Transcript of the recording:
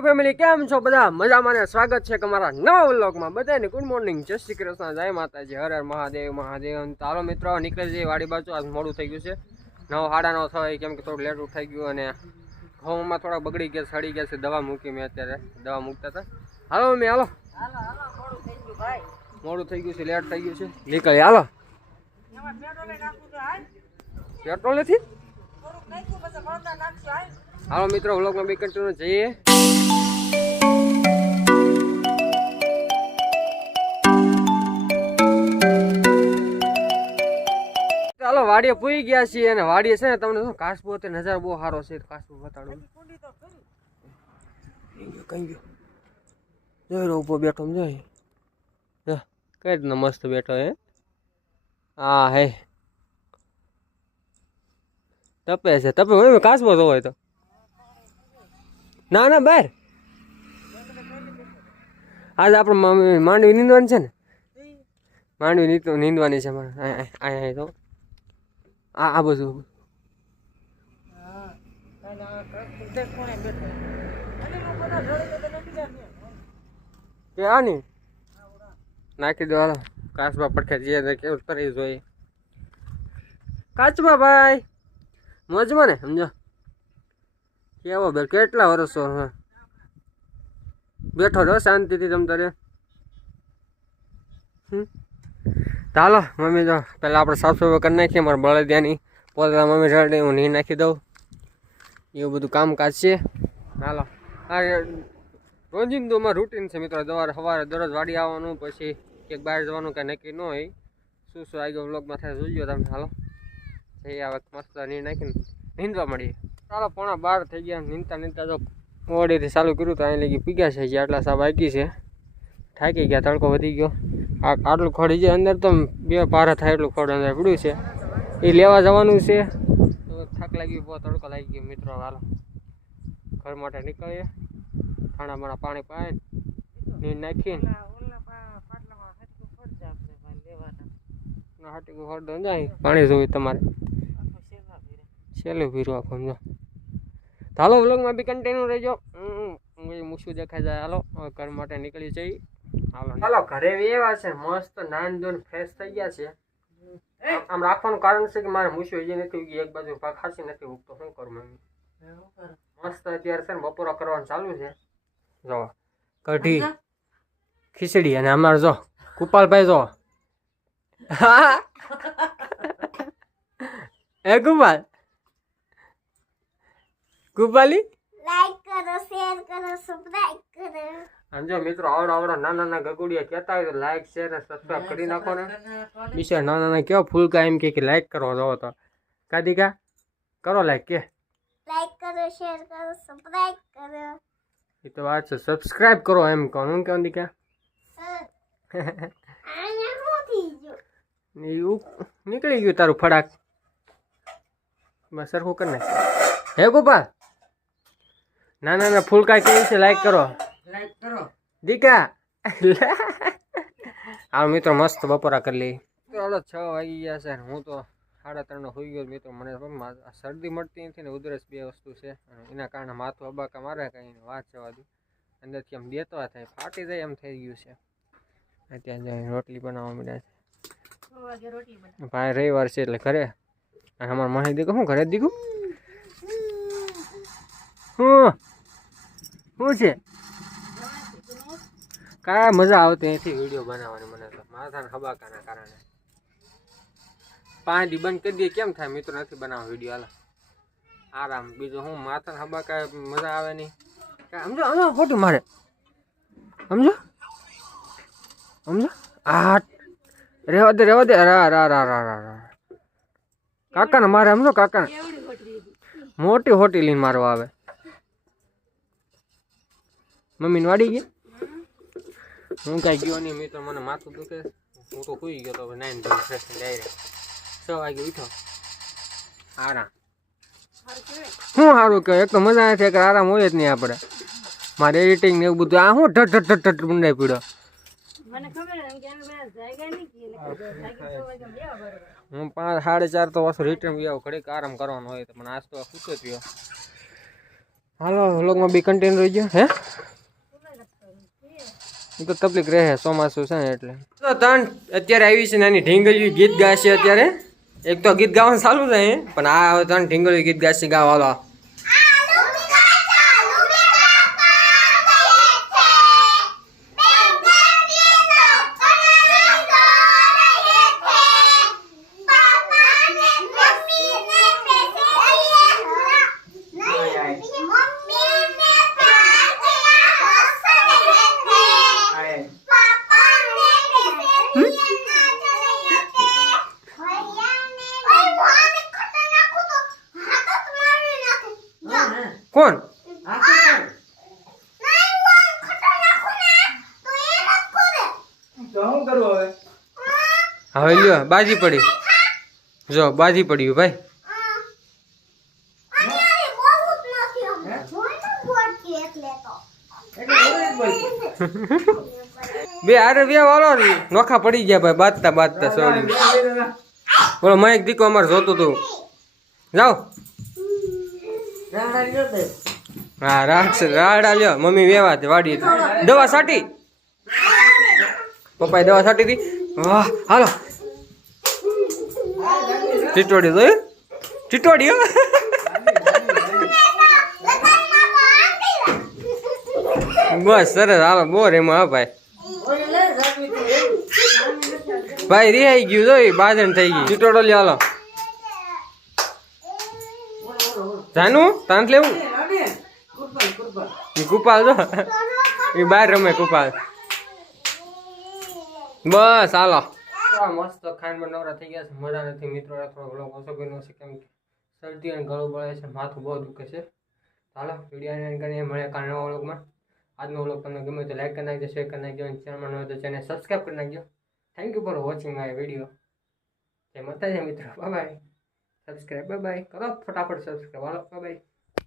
You family કેમ છો બધા? મજામાં ને સ્વાગત છે તમારા નવા વ્લોગમાં. બધાને ગુડ મોર્નિંગ જય શ્રી કૃષ્ણ જય માતાજી. હર હર મહાદેવ મહાદેવ. તારો મિત્રો નીકળી જઈએ વાડી બાજુ. આજ મોડું થઈ ગયું છે. નવ સાડા નવ થાય કેમ કે થોડું લેટ ઉઠાઈ ગયું અને ઘઉંમાં થોડા બગડી ગયા સડી ગયા છે. દવા મૂકી મેં અત્યારે દવા મૂકતા હતા. હાલો મમ્મી હાલો. મોડું થઈ ગયું છે લેટ થઈ ગયું છે. નીકળી હાલો. પેટ્રોલ નથી હાલો. મિત્રો વ્લોગમાં બી કન્ટિન્યુ જઈએ. ચાલો વાડીએ પૂઈ ગયા છીએ અને વાડીએ છે ને તમને શું કાશબો તે નજારો બહુ સારો છે કાશબો બતાડું કઈ ગયો જોઈ રહ્યો ઊભો બેઠો જોઈ કઈ રીતનો મસ્ત બેઠો હે હા હે તપે છે તપે હોય કાશબો તો હોય તો ના ના બહાર આજે આપણે માંડવી નીંદવાની છે ને માંડવી નીંદવાની છે મારે અહીંયા અહીંયા તો આ આ બધું કે આની નાખી દો, હાલો. કાચબા પડખે જે કેવું કરી જોઈએ કાચબા ભાઈ. મોજમાં ને, સમજો. કેવો બે કેટલા વર્ષો બેઠો રહો શાંતિથી, તમ તારે. હમ? ચાલો, મમ્મી જો, પહેલાં આપણે સાફ સફાઈ કરી નાખીએ, મારા બળદિયાની. પોતા મમ્મી રડે હું નહીં નાખી દઉં. એવું બધું કામકાજ છે. હાલો. આ રોજિંદુમાં રૂટીન છે મિત્રો. દવા સવારે દરરોજ વાડી આવવાનું, પછી ક્યાંક બહાર જવાનું કાંઈ નક્કી ન હોય. શું શું આવી ગયો બ્લોગમાં થાય ગયો તમે. હાલો. જઈએ વખત મસ્ત નીર નાખીને નીંદવા મળીએ ચાલો, પોણા બાર થઈ ગયા. નીંદતા નીંદતા જો મોડીથી ચાલુ કર્યું તો અહીં લગી પીગ્યા છે. જે આટલા સાબ આગી છે. થાકી ગયા, તડકો વધી ગયો. આ આટલું ખોડી છે અંદર તો બે પારા થાય એટલું ખોડ અંદર પડ્યું છે. એ લેવા જવાનું છે. તો થાક લાગી બહુ તડકો લાગી ગયો મિત્રો હાલો. ઘર માટે નીકળીએ. ખાણા બાણા પાણી પાય નીર નાખીને. હાટી ખડ જાય પાણી જોયું તમારે. છેલ્લું ભીરું. આખું સમજો હાલો વ્લોગમાં બી કન્ટિન્યુ રહેજો. મૂછું દેખાઈ જાય. હાલો ઘર માટે નીકળી જઈ હાલો. હાલો ઘરે એવા છે મસ્ત નાન ધોન ફ્રેશ થઈ ગયા છે. આમ- આમ રાખવાનું કારણ છે કે મારે મૂછું હજી નથી ઉગી એક બાજુ પાક ખાસી નથી ઉગતો શું કરું મમ્મી? મસ્ત અત્યારે છે ને બપોરા કરવાનું ચાલુ છે. જો કઢી ખીચડી અને અમારે જો કુપાલભાઈ જો. એ કુપાલ? કુપાલી? લાઈક કરો શેર કરો સબસ્ક્રાઇબ કરો. આમ જો મિત્રો આવડા આવડા નાના નાના ગગુડિયા કહેતા હોય તો લાઈક શેર અને સબસ્ક્રાઈબ કરી નાખો ને. બિચારા નાના નાના કેવા ફૂલકા એમ કે લાઈક કરો જો તો. કાદિકા કરો લાઈક કે. લાઈક કરો શેર કરો સબસ્ક્રાઇબ કરો. એ તો વાત છે સબસ્ક્રાઈબ કરો એમ કહો હું કેવું દીકા આને શું થઈ ગયું? એવું નીકળી ગયું તારું ફડાક. બસ સરખું કરી નાખ હે ગોપાલ? નાના નાના ફૂલકા કેવી છે લાઈક કરો. લાઈક કરો. દીકા. આ મિત્રો મસ્ત બપોરા કરી લઈ ચાલો છ વાગી ગયા છે હું તો સાડા ત્રણ હોઈ ગયો મિત્રો. મને શરદી મળતી નથી ને ઉધરસ બે વસ્તુ છે. એના કારણે માથું અબાકા મારે કંઈ વાત જવા દઉં અંદરથી આમ દેતો થાય ફાટી જાય એમ થઈ ગયું છે. ત્યાં જઈને રોટલી બનાવવા મળ્યા છે. ભાઈ રવિવાર છે એટલે ઘરે. અને અમારા માહી દીકું શું ઘરે દીકું શું શું છે? કાંઈ મજા આવતી નથી વીડિયો બનાવવાની મને તો? માથાના હબાકાના કારણે. પાંચ દી બંધ કરી દઈએ. કેમ થાય મિત્રો? નથી બનાવવા વીડિયો હાલ. આરામ. બીજું હું માથાના હબાકા મજા આવે નહીં. કાંઈ સમજો? સમજો ખોટું મારે. સમજો? સમજો? આ રેવા દે રેવા દે. રા રા રા રા રા રા કાકાને મારે, સમજો? કાકાને. મોટી હોટી લઈને મારવા આવે. મમ્મીને વાડી ગયા? હું કાંઈ ગયો નહીં મિત્રો મને માથું દુખે. હું તો સુઈ ગયો તો હવે નાઈન ધોઈ ફ્રેશ ડાયરેક્ટ છ વાગે ઉઠો આરામ. શું સારું કહેવાય? એક તો મજા નથી કે આરામ હોય જ નહીં આપણે. મારે એડિટિંગ ને એવું બધું આ શું ઠટ ઠટ ઠટ મંડાઈ પીડ્યો. હું પાંચ સાડા ચાર તો પાછું રિટર્ન બી આવું ઘડીક આરામ કરવાનો હોય તો મને આજ તો જ રહ્યો. હાલો વ્લોગમાં બી કન્ટેન રહી ગયો હે? તો તકલીફ રહે ચોમાસું છે ને એટલે. તો ત્રણ, અત્યારે આવી છે નાની ઢીંગલીયું ગીત ગાશે અત્યારે. એક તો ગીત ગાવાનું ચાલુ છે પણ આ ત્રણ ઢીંગલીયું ગીત ગાશે ગાવાલો કોણ? તો શું કરવું હવે? હવે લ્યો બાજી પડી. જો બાજી પડ્યું ભાઈ. બે આરે બે વાળો નોખા પડી ગયા ભાઈ બાજતા બાજતા સોરી. બોલો મયક દીકો અમારે જોતું તું. જાઓ. હા રાખશે રાડા લ્યો. મમ્મી વેવા તે વાડી દવા સાટી પપ્પાએ દવા સાટી હતી વાહ, હાલો. ટીટોડી જોયું ટીટોડી બસ, સરસ. હાલો, બોર એમાં, હા ભાઈ. ભાઈ, રિહાઈ ગયું, જોઈ? બાજણ થઈ ગઈ. ચીટોડો લ્યો, હાલો. જાનું તાંત લેવું? ઈ કુપાલ જો. એ બહાર રમે કુપાલ. બસ હાલો. મસ્ત ખાંડમાં નવરા થઈ ગયા છે. મજા નથી મિત્રો થોડો ઘણો ઓછો કર્યો છે કેમ કે શરદી અને ગળું બળે છે માથું બહુ દુખે છે. હાલો વીડિયો કરીને મળે કાલ નવા વ્લોગમાં આજનો વ્લોગ તમને ગમે તો લાઈક કરી નાખજો શેર કરી નાખજો અને ચેનલમાં ન હોય તો ચેનલ સબસ્ક્રાઈબ કરી નાખજો. Thank you for watching my video જય માતાજી મિત્રો. બાય બાય સબસ્ક્રાઈબ બાય કરો ફટાફટ સબસ્ક્રાઈબ હાલો બાય